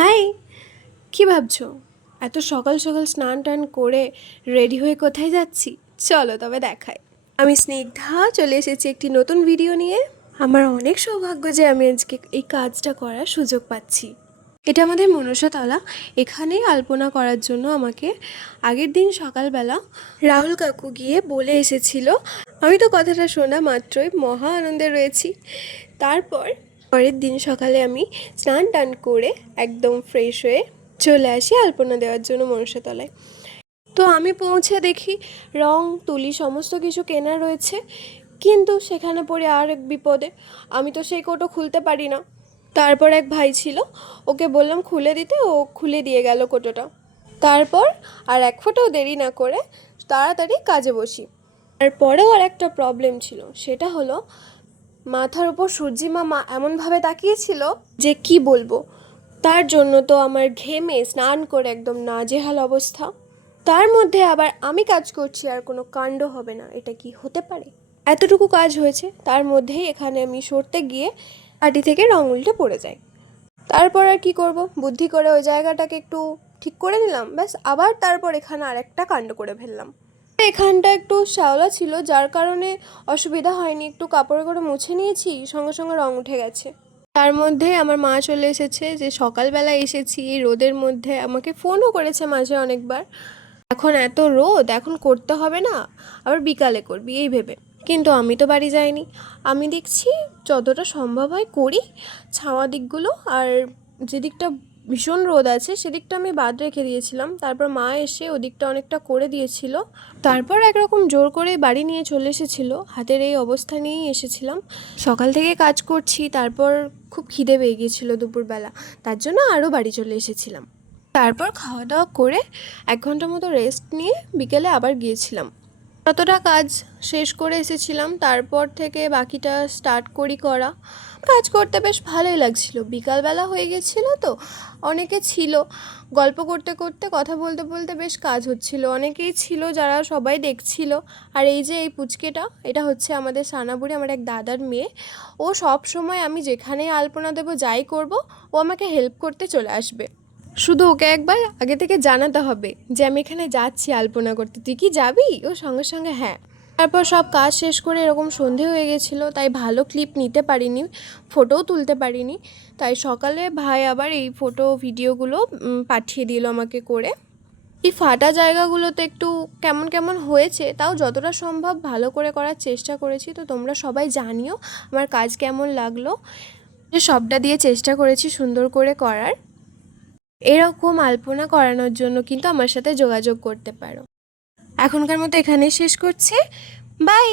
High, কি ভাবছ? এত সকাল সকাল স্নান টান করে রেডি হয়ে কোথায় যাচ্ছি? চলো তবে দেখাই। আমি স্নিগ্ধা, চলে এসেছি একটি নতুন ভিডিও নিয়ে। আমার অনেক সৌভাগ্য যে আমি আজকে এই কাজটা করার সুযোগ পাচ্ছি। এটা আমাদের মনসাতলা এখানেই আলপনা করার জন্য আমাকে আগের দিন সকালবেলা রাহুল কাকু গিয়ে বলে এসেছিল। আমি তো কথাটা শোনা মাত্রই মহা আনন্দে রয়েছি। তারপর পরের দিন সকালে আমি স্নান টান করে একদম ফ্রেশ হয়ে চলে আসি আলপনা দেওয়ার জন্য মনসাতলায়। তো আমি পৌঁছে দেখি রং, তুলি সমস্ত কিছু কেনা রয়েছে, কিন্তু সেখানে পড়ে আর এক বিপদে। আমি তো সেই কোটো খুলতে পারি না। তারপর এক ভাই ছিল, ওকে বললাম খুলে দিতে, ও খুলে দিয়ে গেল কোটোটা। তারপর আর এক ফোঁটাও দেরি না করে তাড়াতাড়ি কাজে বসি। তারপরেও আর একটা প্রবলেম ছিল, সেটা হলো মাথার উপর সূর্যি মামা এমনভাবে তাকিয়েছিল যে কি বলব? তার জন্য তো আমার ঘেমে স্নান করে একদম নাজেহাল অবস্থা। তার মধ্যে আবার আমি কাজ করছি আর কোনো কাণ্ড হবে না, এটা কি হতে পারে? এতটুকু কাজ হয়েছে, তার মধ্যেই এখানে আমি সরতে গিয়ে আটি থেকে রং উল্টে পড়ে যাই। তারপর আর কি করব? বুদ্ধি করে ওই জায়গাটাকে একটু ঠিক করে নিলাম, ব্যাস আবার তারপর এখানে আর একটা কাণ্ড করে ফেললাম। এখানটা একটু শ্যাওলা ছিল, যার কারণে অসুবিধা হয়নি। একটু কাপড়ে করে মুছে নিয়েছি, সঙ্গে সঙ্গে রং উঠে গেছে। তার মধ্যে আমার মা চলে এসেছে, যে সকালবেলা এসেছি, এই রোদের মধ্যে আমাকে ফোনও করেছে মাঝে অনেকবার। এখন এত রোদ, এখন করতে হবে না, আবার বিকালে করবি, এই ভেবে। কিন্তু আমি তো বাড়ি যাইনি। আমি দেখছি যতটা সম্ভব হয় করি, ছাওয়া দিকগুলো, আর যেদিকটা ভীষণ রোদ আছে, সেদিকটা আমি বাদ রেখে দিয়েছিলাম। তারপর মা এসে ওদিকটা অনেকটা করে দিয়েছিল। তারপর একরকম জোর করে বাড়ি নিয়ে চলে এসেছিল। হাতের এই অবস্থা নিয়েই এসেছিলাম। সকাল থেকে কাজ করছি, তারপর খুব খিদে পেয়ে গিয়েছিল দুপুরবেলা। তার জন্য আরও বাড়ি চলে এসেছিলাম। তারপর খাওয়া দাওয়া করে এক ঘণ্টা মতো রেস্ট নিয়ে বিকেলে আবার গিয়েছিলাম। যতটা কাজ শেষ করে এসেছিলাম, তারপর থেকে বাকিটা স্টার্ট করি করা। কাজ করতে বেশ ভালোই লাগছিল। বিকালবেলা হয়ে গেছিল তো, অনেকে ছিল। গল্প করতে করতে, কথা বলতে বলতে বেশ কাজ হচ্ছিল। অনেকেই ছিল যারা সবাই দেখছিল। আর এই যে এই পুচকেটা, এটা হচ্ছে আমাদের সানাবুড়ি, আমার এক দাদার মেয়ে। ও সব সময় আমি যেখানেই আলপনা দেবো, যাই করব, ও আমাকে হেল্প করতে চলে আসবে। শুধু ওকে একবার আগে থেকে জানাতে হবে যে আমি এখানে যাচ্ছি আলপনা করতে। তুই কি যাবি? ও সঙ্গে সঙ্গে হ্যাঁ। তারপর সব কাজ শেষ করে এরকম সন্ধে হয়ে গেছিল, তাই ভালো ক্লিপ নিতে পারিনি ফটোও তুলতে পারিনি। তাই সকালে ভাই আবার এই ফটো ভিডিওগুলো পাঠিয়ে দিল আমাকে করে। এই ফাটা জায়গাগুলোতে একটু কেমন কেমন হয়েছে, তাও যতটা সম্ভব ভালো করে করার চেষ্টা করেছি। তো তোমরা সবাই জানিও আমার কাজ কেমন লাগল। যে সবটা দিয়ে চেষ্টা করেছি সুন্দর করে করার। এরকম আলপনা করানোর জন্য কিন্তু আমার সাথে যোগাযোগ করতে পারো। এখনকার মতো এখানেই শেষ করছি। বাই